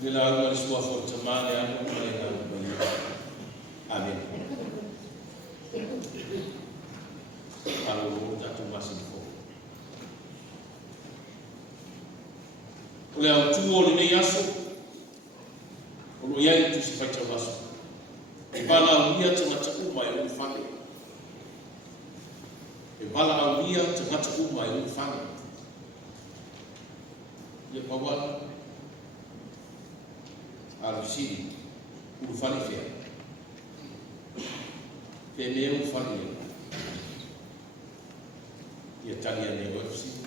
de la agua sua forza male hanno male. Amen. Kalau jatuh masih kau. Oleh au tuo le yaso. Olo yai tu si faita waso. E bala au ia tangata uma e ufane. E bala au ia tangata uma e ufane. Ia pawala. Al-Sidi, ufane fea. Pene ufane. Ia tania ne wefsi.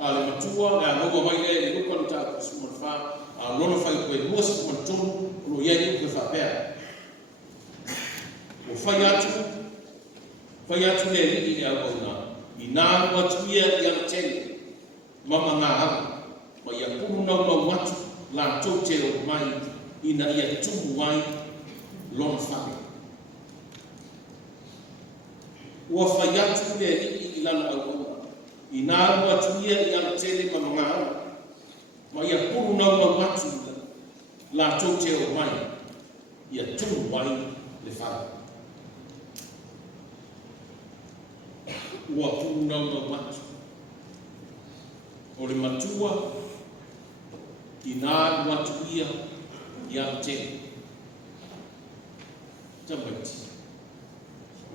Ale matua na nogo mai le lupa ta suma fa a lono fai ko e luas ko tonu lo yai ko fa pea. O fai atu le ri ia ko na ina wa tuia ia tele mama na ha ma ia ku na ma watu la to te o mai ina ia tu mai lono fa. O fai atu le ri ila na ina wa tuia ia tele mama na ma ia ku na ma watu la to te o mai ia tu mai le fa. Ua puna uma matu. O le matua, i nā watu ia te. Tamaiti.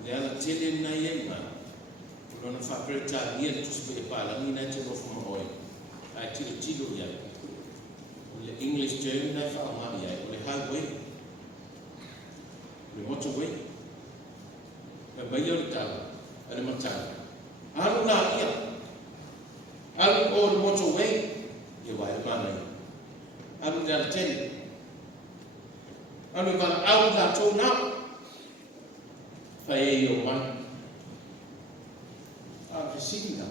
O le ala tele na iei mai. O lona whapereta ia tusipe e pāla, ni nai te rofa mahoe. Ai tilo tilo iai. O le English German nai whaamani iai. O le highway. O le motorway. E mai o le tala. Ale matala. Alu na ia. Alu o le motorway. Ia wai mana ia. Alu le altene. Alu i kala au la tau na. Pai e o mai. A fesini na.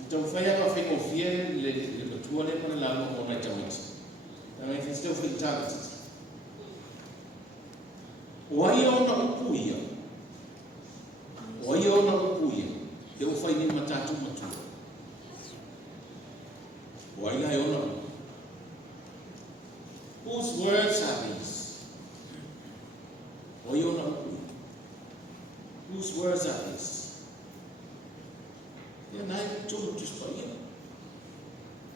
Então fai a fe confia le matua le para la mo na tamiti. Também fez teu fritado. O ai ona upu ia. O ia ona upu ia. Eu fai ni matatu matua. O ai ai ona. Whose words are these? O ia ona upu ia. Whose words are these? Ia nai tolu tuspa ia.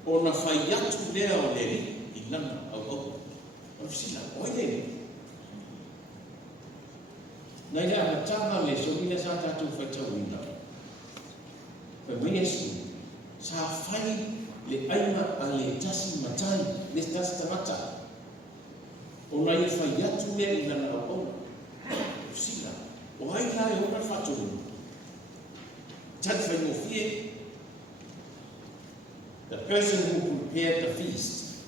O na fai atu lea o leri i lana au au. O fisila, o i leri. Nai rea na tanga le so mina sa tatu whaitau ina. Pe mwine si, sa whai le aina a le tasi matani, le tasi tamata. O nai whai atu lea i lana au au. Fisila, o hai lai o na whatu ina. Tati whai mo fie, the person who prepared the feast.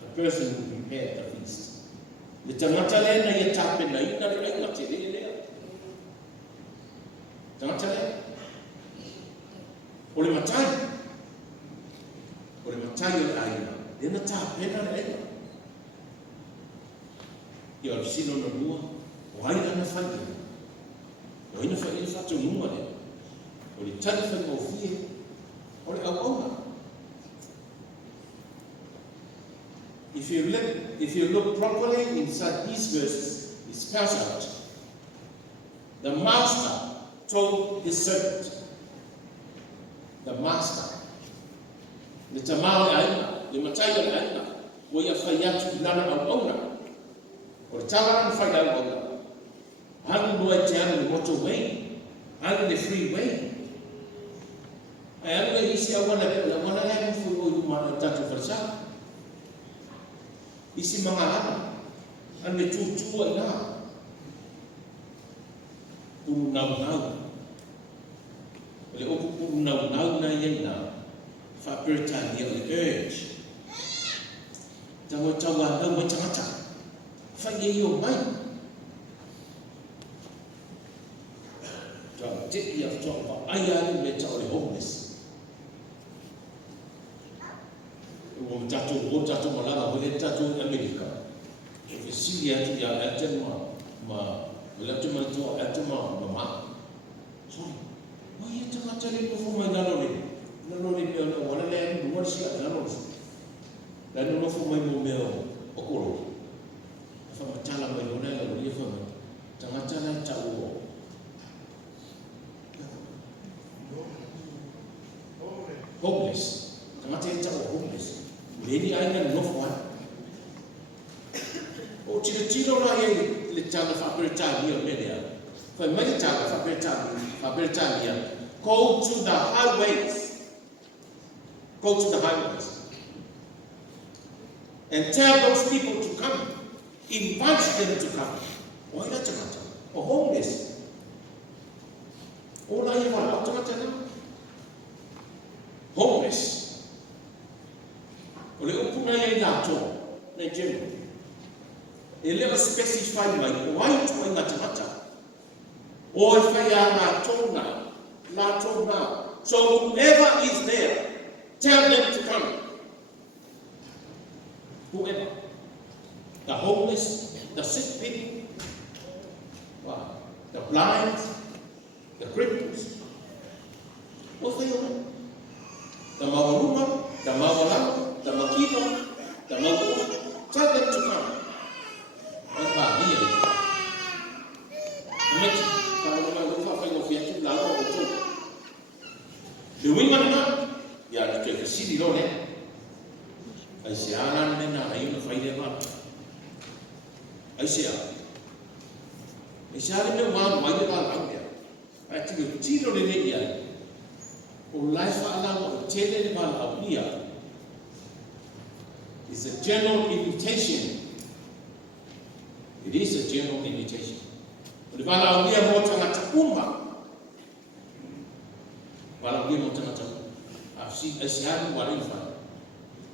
The person who prepared the feast. Le tangata le na ia tape na ina le aina te le lea. Tangata le. O le matai. O le matai o le aina. Le na tape na le aina. Ia o sino na lua. O aina na whai. O ina whai ina whatu nunga le. O le tani whai mo fie. O le au auna. If you look properly inside these verses, it spells out. The master told his servant. The master. Le tamau le aina, le matai le aina, o ia whaiatu lana au auna. O le tawana na whai au auna. Anu noe te anu le motorway, anu le freeway. Ai anu le isi awana le mfu o yuma tatu farsa. Isi mga ane tutua ina. Unau-nau. Ole opu unau-nau na yena. Whaperita dia ole urge. Tawa-tawa nau macam-macam. Whai e o mai. Tawa te ia tawa ayah ni me tawa ole homeless. O tatu malanga o le tatu Amerika. O Syria tu ya atema ma le tu ma tu atema ma. Sorry. Ma ia tanga tele ko fo mai ngalo le. no ni pia no wala le no si ala no la no fu mai mo meo o ko fa matala mai no la o fa tanga tala ta o hopeless tanga ta o hopeless lady aina no fa o tiro la ye le tanga fa per ta ni o media fa mai tanga fa per ta ni go to the highways. Go to the highways and tell those people to come. Invite them to come. Why not? Or homeless. All I want to homeless. Or the open eye nato, Nigeria. A little specified like why to a matter. Or if I am not told now. So whoever is there, tell them to come. Whoever. The homeless, the sick people, the blind, the cripples. What's the other? The Mawaruma, the Mawalama, the Makiba, the Mawu. Tell them to come. What about here? The women ya ke sidi lo ne ai se ana ne na ai no fai de ba ai se ne wa mai de ba la ya ai ti lo ne ya o life ala o tele ne ba la ya is a general invitation. It is a general invitation. O ba la ya mo tanga takumba wala dia mo tanga asihamu walifa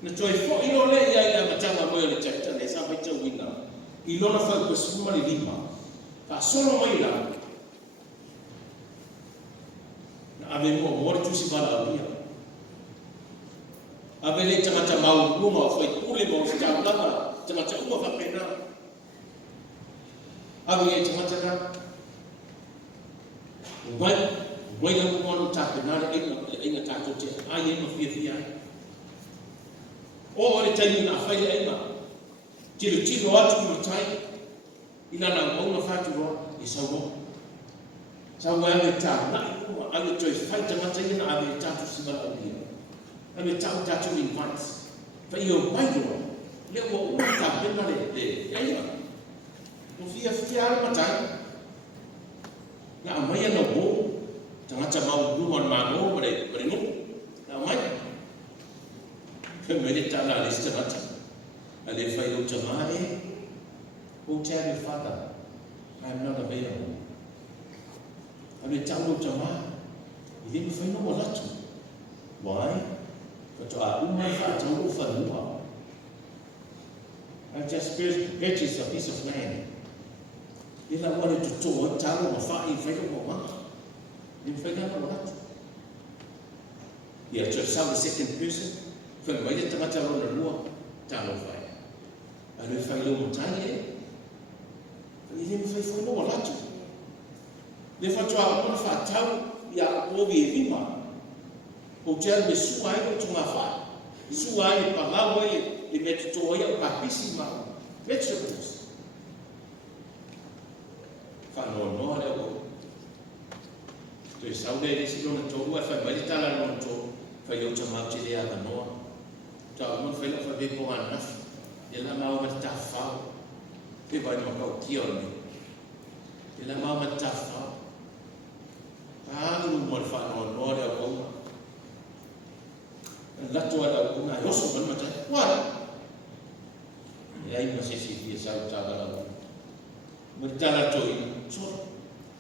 na toi fo ilo le ya matanga mo le chata le sa mai tawina ilo na fa ko suma le lima ka solo mai la na ave mo tu si bala dia ave le tanga mau luma foi kule mo si tanga tanga uma fa pena ave le tanga Wai yang mau tak benar ingat tak tu je, ayah mafia. Oh, ada tanya nak apa ya ayah? Ciri watu mati, ina nak mau nak fatu ro, isawo. Sawo yang tak, nak aku choice fight macam ni nak ambil tak tu sebab dia. Ambil tak tu invite. Fayo baik ro. Lewo tak benar le, ayah. Mafia macam, nak amaya nak bo. Tangata mau duman mango bre nu na mai ke mele tala lista mata ale failo jamare who tell your father I'm not available ale talo jamare ili failo wala tu why but I umma fa talo fa nuwa I just purchased a piece of land ila wale tutoa talo mafa failo mama in fact, what? You have to sound the second person. From where you come on the law, down of fire. And if I don't tiny, you didn't for no lot. If I try one of our town, you are over a lima. Hotel with Suai to my fire. Suai, Pamawa, the Metatoya, Papissima, vegetables. Fano, to saude desi lo to wa fa bali tala lo to fa yo chama chile ya no ta mo fa fa be ko ana ya la ma wa ta fa be ba no ka ti on ya la ma ta fa pa lu mo fa no de ko la to ala ko na yo so ban mata wa ya ina se si sa ta ga mo tala to so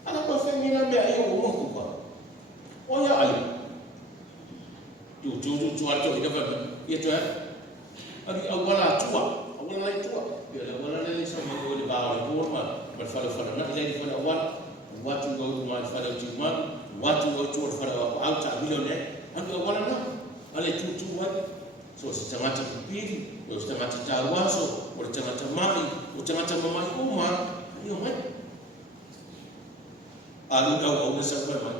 ana ko fa mina me ayo mo ko ba o ya ayo tu ato ida ba ya to abi awala tua ya awala le sa mo de ba ko ma fa na ile fa awal watu go ma fa da juma watu go to fa da alta milione ando awala na ale tu wa so sitamata kupiri o sitamata tawaso o sitamata mai o sitamata mama kuma hiyo mai alu kau au nasa kwa mai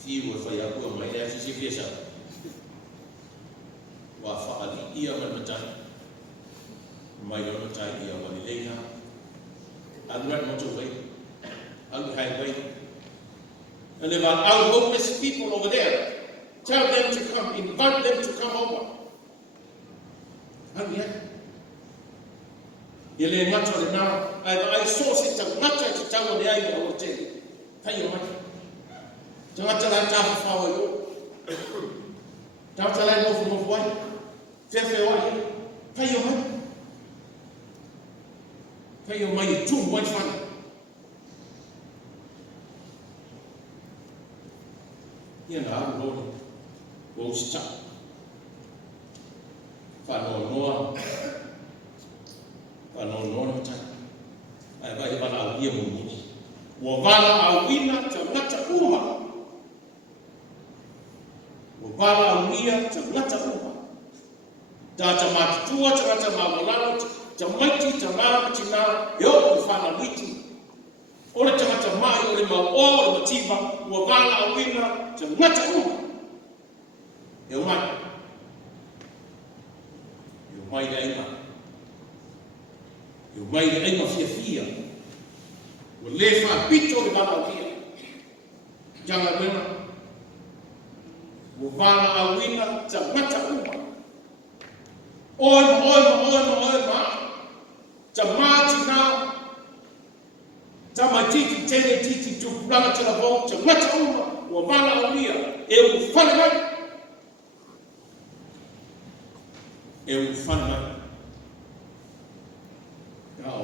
fi wa fa ya kwa mai ya si fiesa wa whaali ia manmatani, mai ono tai ia walilenga, aluat moto way, highway. And about our homeless people over there, tell them to come, invite them to come over. And yet, Yele macho le now, I saw it to macho to tell the eye of the day. Pay your money. To macho la tafu fawo yo. Tafu la no from one. Tefe one. Pay your money. Pay your money too much fun. You know, go stop. Fano noa. Wanaonaona tena bali bana audia Mungu wabala auina tamata umma wabala aunia tamata umma data matua tamata mabolano tamati tamara tina yo kufana witi ole tamata mai ole maoro matiba wabala auina tamata umma yo mai daima eu mai de ainda fia o lefa pito de baladia jangan bena o bala awina tamata uma oi tamati na tamatiti tele titi tu plana tela bom tamata uma o bala awia eu fana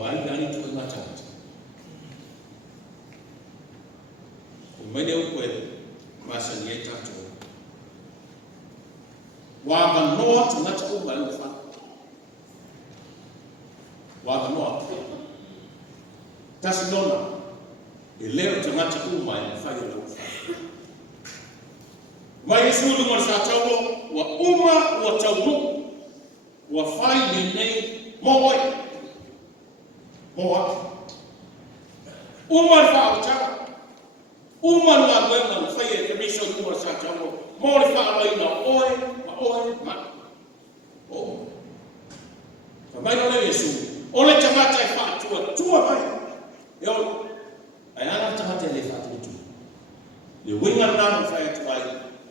Wali tu macam Umene ukwe masa nyeta tu Waga noa tunata umba lufa Waga noa Tasidona Ileo tunata umba lufa lufa Mayesulu marsatawo wa umma wa tawnu wa fai nei mawai Moa, umar fa'uta, umar na gwemna faye commission umar satamo, mori fa'aloi na oi ma. Oh, kamai na Yesu, ole tamata fa'atua tua mai. Yo, ayana tamata le fa'atu tu. Le winga na faye tuai.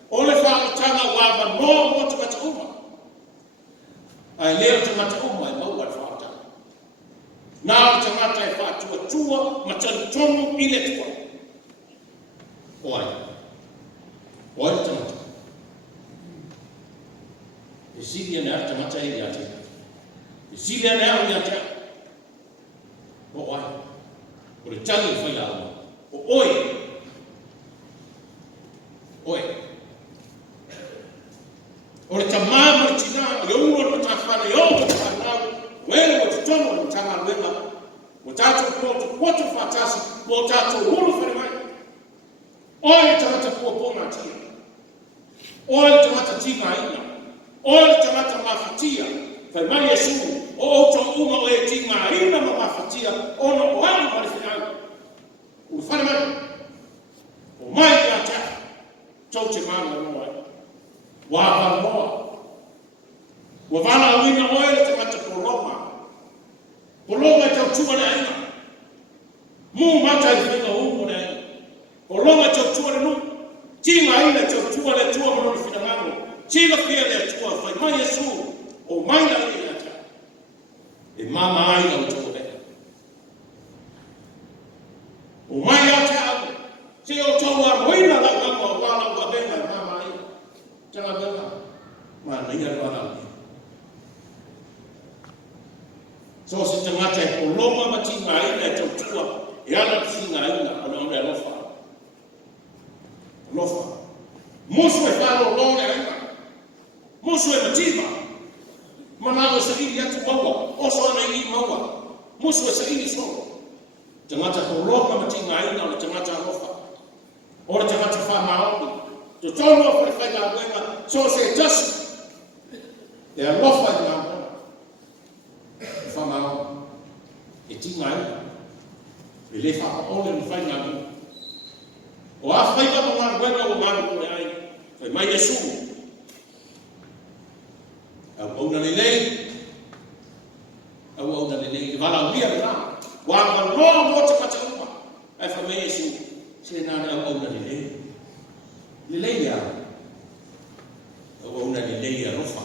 Ole fa'uta na waba no mo tamata umar. Ai leo tamata umar mau wa fa'uta. Na tamata fa'atua tua matantonu ile tua. Oi tamata. Isilia na tamata ile yate. Isilia na yate. Oi. Ore tali foi lá. Oi. Ore tamama tina yo ro tafana yo tafana. Wewe watoto mtama wema mtatu kwa fatasi mtatu huru farimani oi tamata kwa pona tia oi tamata tima ina oi tamata mafatia farimani Yesu o tuma wewe tima ina mafatia ono wani marifani ufarimani umai yata choche mama moa wa moa wavana wina oile tamata Poloma chauchua na aina. Mungu hata ifika huko na aina. Poloma chauchua na nuku. Chinga aina chauchua na tua mwana fina mango. Chinga pia na tua. Faima Yesu. O maina aina cha. E mama aina utuwa na. O maina cha. Sio utuwa mwina la kama wala wabenga mama aina. Changa benga. Maana iya wala. So si tamata poloma matinga ina chauchua yana singa ina anaona lofa muswe falo lona ina muswe matima manago sakili yatu wawa oso ana yi mawa muswe sakili so tamata poloma matinga ina tamata lofa ora tamata fa maobi to tono for fanya wema so se just they are lofa na fama etingai ele fa ole no fai ngai o a fai ka mo ngana o ngana ko ai fai mai Yesu au na lelei au na lelei vala ulia na wa ka lo mo te patuma ai fa me su se na au na lelei ya au na lelei ya rofa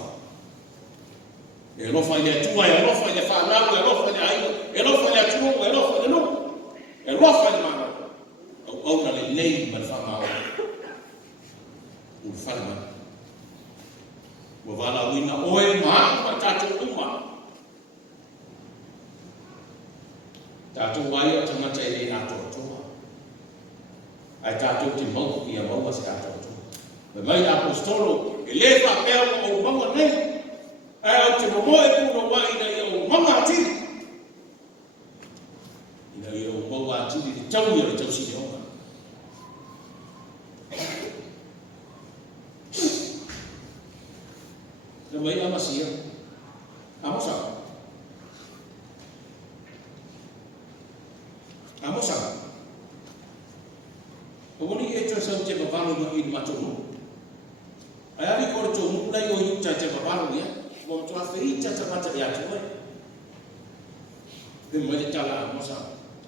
e rofa ile tua e rofa ile fa na e rofa ile ai e rofa ile tua e rofa ile no e rofa ile ma au na lelei ma fa ma o fa ma vala wina oe ma tatu uma tatu wai o tamata ele ato toa ai tatu te mau ki a mau se ato toa mai apostolo ele fa peo o mama nei ai o te mo e puno wai na o mama ati ina o mau ati di tau ia tau si o mai amasia amosa omoni e tsa sa te babalo no i matono ai ali ko to mu dai o yuta te babalo ya mo to afei tsa tsa mata ya to de mo de tala amosa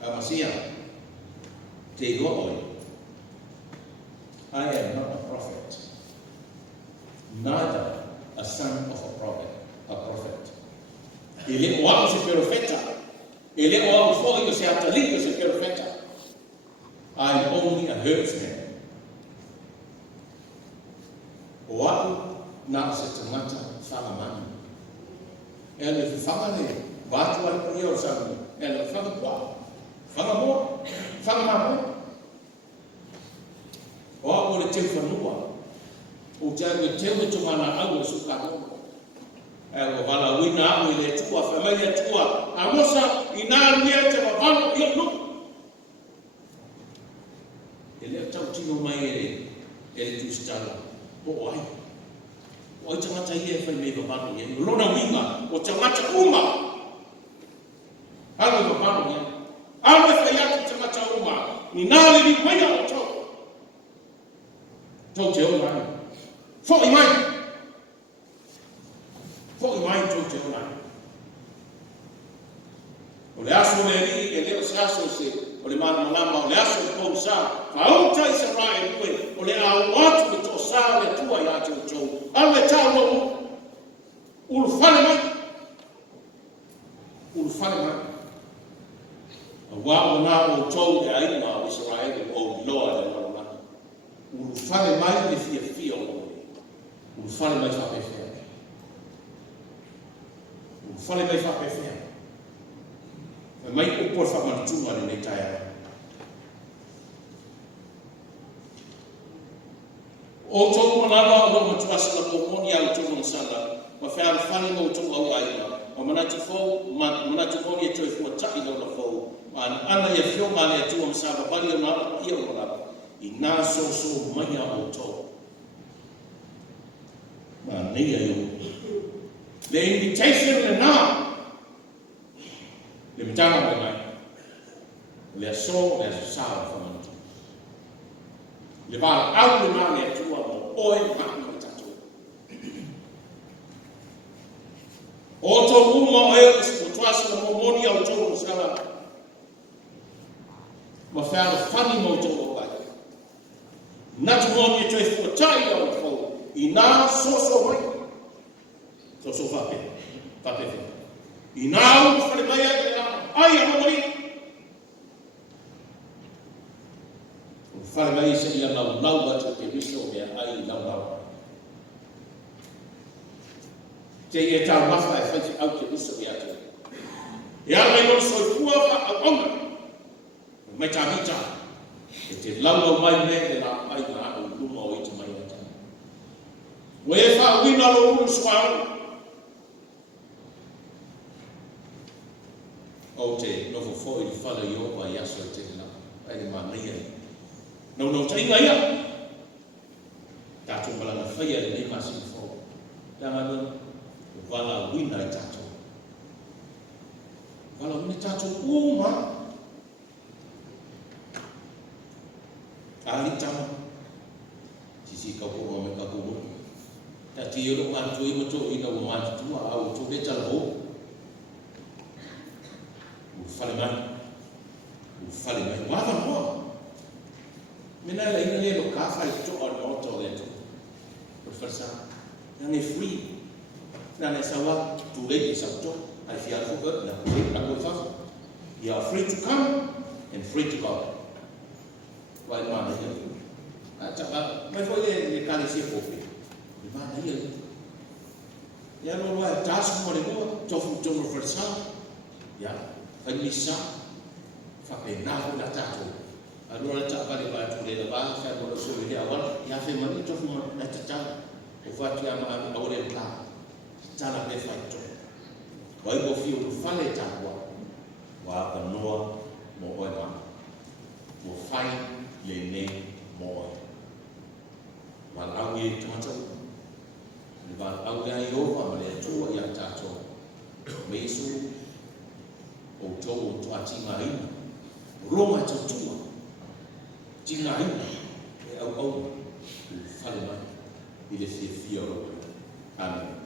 amasia te go oi I am not a prophet, neither a son of a prophet. Ele o amo se profeta. Ele o amo foi se atalico se profeta. I am only a herdsman. O amo na se tamata fala mani. Ele fala ne batu al prior sabe. Ele fala qua. Fala mo. Fala mamo. O amo le telefonua. O jago teu tu mana au suka no o vala wina au ile tua familia tua amosa ina ria te babalo yo no ele tau tino mai ele tu stala o ai o tamata ia fa me babalo ye lona winga o tamata uma halu babalo ye awe fa ya tamata uma ni nali ni mai o to te o mai Fo imai to te ona. O le aso le ri e leo se aso se o le mana malama o le aso ko sa fa o tai se rai koe o le au atu to sa le tua ya te to. Au le tau no ul fale mai. Wa o na o to de ai ma o Israel o loa de na. Ul fale mai de fia o fale mai fa perfeito. O fale mai fa perfeito. Mas mai o por fa mantua ne taia. O to mo na no mo tua sala ko mo ya o to mo sala. Ma fa al fale mo to au ai ma. O mana tu fo mana tu ko ye to fo tai no fo. Man ana ye fio ma le tu mo sala ba le na ia o la. Ina so mai o to. The invitation and now le mitanga mai le so le sa fa man le ba au le ma le tu mo oi ma no tatu o to mo e o twas mo moni au to sala ma fa fani mo to ba na tu mo ni to fo tai au fo ina so mai so fa pe ina u fa mai ai mo moni fa mai se ia na ba te miso me ai na te e ta ma fa fa au te miso ya te ya mai no so fu fa au mai ta mita te lau mai me na ai na o luma o te mai ta we fa wina lo u swao o te no fo i fala yo ba ya so te la ai ma mai no tai ngai ta tu bala na fa ya ni ma si fo la ma no vala wina ta tu vala wina ta tu uma ali tama si ka ko me ka ko ta tiro mantu I mato ina o mantu tua au to beta lo. U fale mai wava mo. Mena la ina le lo ka fai to o no to le to. Por farsa. Yang free. Na ne sawa tu le sa to. Ai fia fu na ko fa. You are free to come and free to go. Why mana ya? Ata mai foi le kali se fofi. Di mana ya? Ya no wa tas mo le go to farsa. Ya, kanisa fa pe na ho na tato. Allora ta pare ba tu le ba fa mo so le awal ya fe mani to mo na tata. O fa tu ama ore ka. Tana pe fa to. Wai go fi o fale ta wa ka noa mo oi ma mo fai le ne mo oi wa au ye tata le ba au ya yo wa le tu ya tato me su o to ati mai roma to tu ti mai e au fale mai ile fie ro amen.